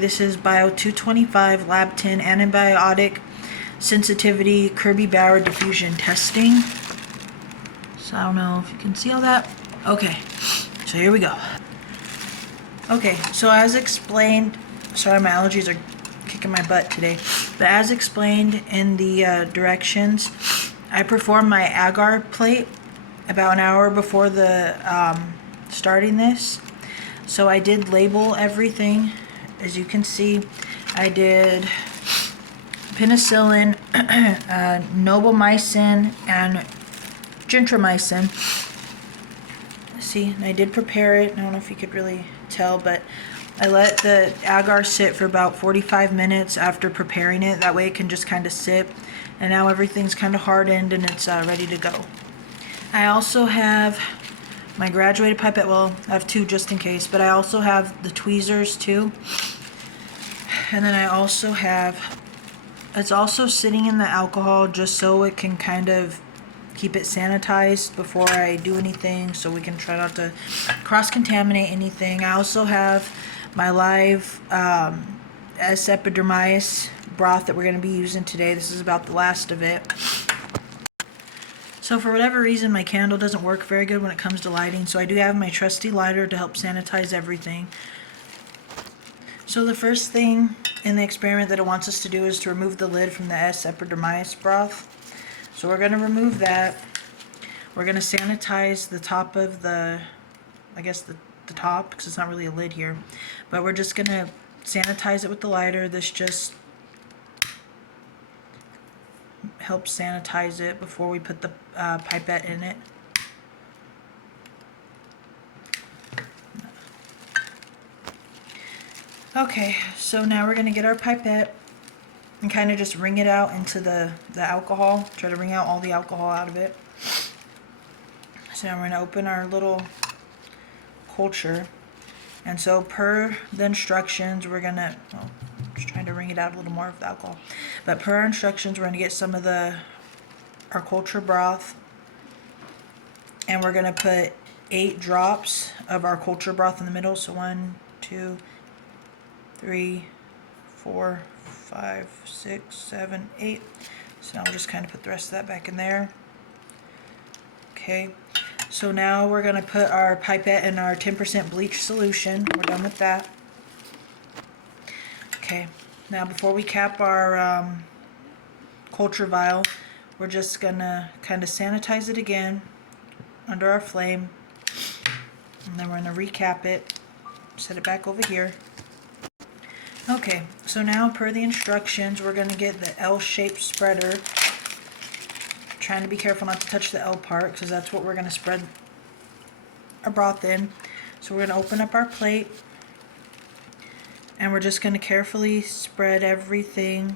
This is Bio 225 Lab 10 Antibiotic Sensitivity Kirby Bauer Diffusion Testing. So I don't know if you can see all that. Okay, so here we go. Okay, so as explained, sorry my allergies are kicking my butt today, but as explained in the directions, I performed my agar plate about an hour before the starting this. So I did label everything. As you can see, I did penicillin, nobomycin, and gentamicin. See, and I did prepare it. I don't know if you could really tell, but I let the agar sit for about 45 minutes after preparing it. That way it can just kind of sit. And now everything's kind of hardened and it's ready to go. I also have my graduated pipette. Well, I have two just in case, but I also have the tweezers too. And then I also have, it's also sitting in the alcohol just so it can kind of keep it sanitized before I do anything, so we can try not to cross-contaminate anything. I also have my live S. epidermidis broth that we're going to be using today. This is about the last of it. So for whatever reason, my candle doesn't work very good when it comes to lighting, so I do have my trusty lighter to help sanitize everything. So the first thing in the experiment that it wants us to do is to remove the lid from the S. epidermidis broth. So we're going to remove that. We're going to sanitize the top of the, I guess the top, because it's not really a lid here. But we're just going to sanitize it with the lighter. This just helps sanitize it before we put the pipette in it. Okay, so now we're going to get our pipette and kind of just wring it out into the alcohol. Try to wring out all the alcohol out of it. So now we're going to open our little culture. And so per the instructions, we're going to, well, just trying to wring it out a little more of the alcohol. But per our instructions, we're going to get some of our culture broth. And we're going to put 8 drops of our culture broth in the middle. So 1, 2, 3, 4, 5, 6, 7, 8. So now we'll just kind of put the rest of that back in there. Okay, so now we're going to put our pipette in our 10% bleach solution. We're done with that. Okay, now before we cap our culture vial, we're just going to kind of sanitize it again under our flame. And then we're going to recap it, set it back over here. Okay, so now per the instructions, we're going to get the L-shaped spreader. Trying to be careful not to touch the L part, because that's what we're going to spread our broth in. So we're going to open up our plate, and we're just going to carefully spread everything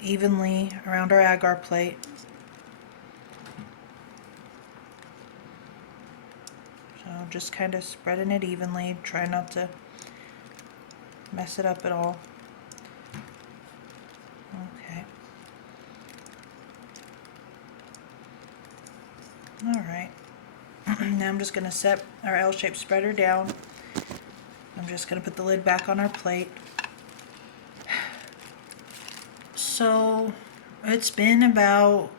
evenly around our agar plate. So just kind of spreading it evenly, try not to mess it up at all. Okay. Alright. Now I'm just going to set our L-shaped spreader down. I'm just going to put the lid back on our plate. So it's been about,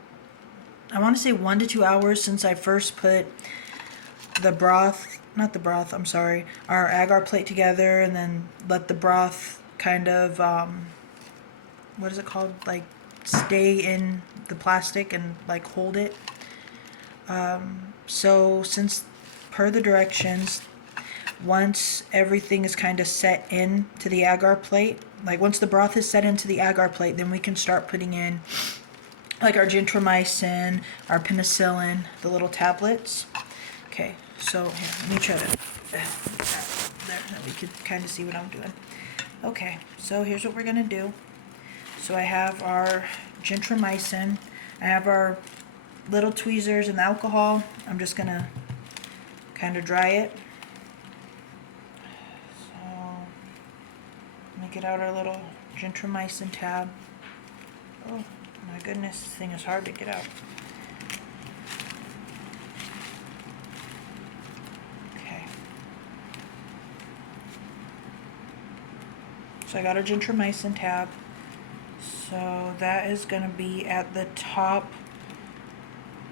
I want to say 1 to 2 hours since I first put the broth, not the broth, I'm sorry, our agar plate together, and then let the broth kind of, what is it called, like stay in the plastic and like hold it. So since per the directions, once everything is kind of set into the agar plate, like once the broth is set into the agar plate, then we can start putting in like our gentamicin, our penicillin, the little tablets. Okay, so here, let me try to, there, that we could kind of see what I'm doing. Okay, so here's what we're going to do. So I have our gentamicin, I have our little tweezers and alcohol. I'm just going to kind of dry it. So let me get out our little gentamicin tab. Oh my goodness, this thing is hard to get out. Okay. So I got our gentamicin tab. So that is going to be at the top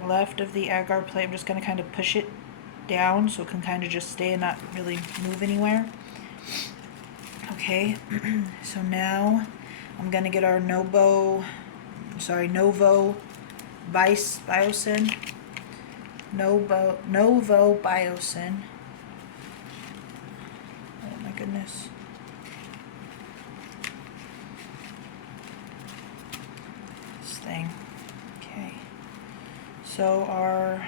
left of the agar plate. I'm just going to kind of push it down so it can kind of just stay and not really move anywhere. Okay, so now I'm going to get our Novo Biocin. Novo Biocin. Oh my goodness. This thing. Okay. So our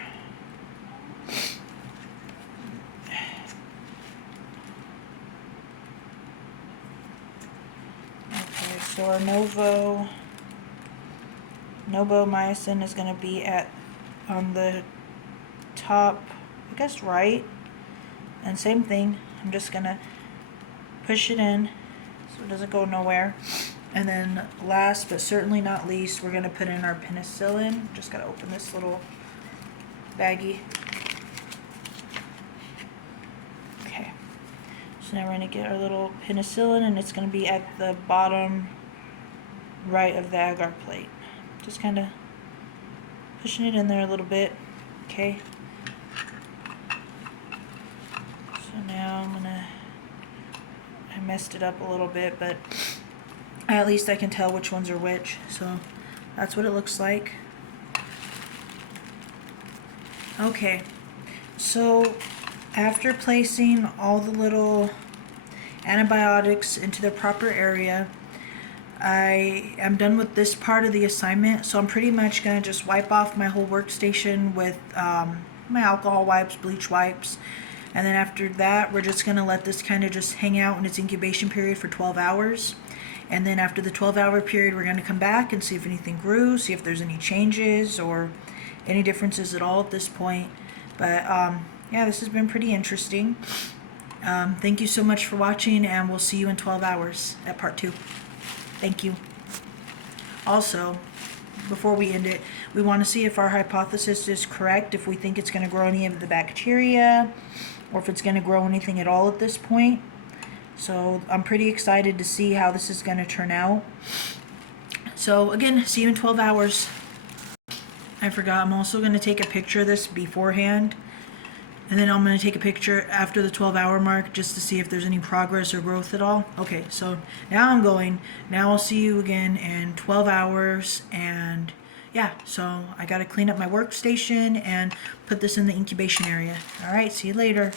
So our Novomycin is going to be on the top, I guess, right. And same thing, I'm just going to push it in so it doesn't go nowhere. And then last but certainly not least, we're going to put in our penicillin. Just got to open this little baggie. Okay. So now we're going to get our little penicillin, and it's going to be at the bottom right of the agar plate. Just kind of pushing it in there a little bit. Okay. So now I messed it up a little bit, but at least I can tell which ones are which. So that's what it looks like. Okay. So after placing all the little antibiotics into the proper area, I am done with this part of the assignment, so I'm pretty much going to just wipe off my whole workstation with my alcohol wipes, bleach wipes, and then after that we're just going to let this kind of just hang out in its incubation period for 12 hours. And then after the 12-hour period, we're going to come back and see if anything grew, see if there's any changes or any differences at all at this point. But yeah, this has been pretty interesting. Thank you so much for watching, and we'll see you in 12 hours at part 2. Thank you. Also, before we end it, we want to see if our hypothesis is correct, if we think it's going to grow any of the bacteria, or if it's going to grow anything at all at this point. So I'm pretty excited to see how this is going to turn out. So again, see you in 12 hours. I forgot, I'm also going to take a picture of this beforehand. And then I'm going to take a picture after the 12-hour mark just to see if there's any progress or growth at all. Okay, so now I'm going. Now I'll see you again in 12 hours. And yeah, so I got to clean up my workstation and put this in the incubation area. All right, see you later.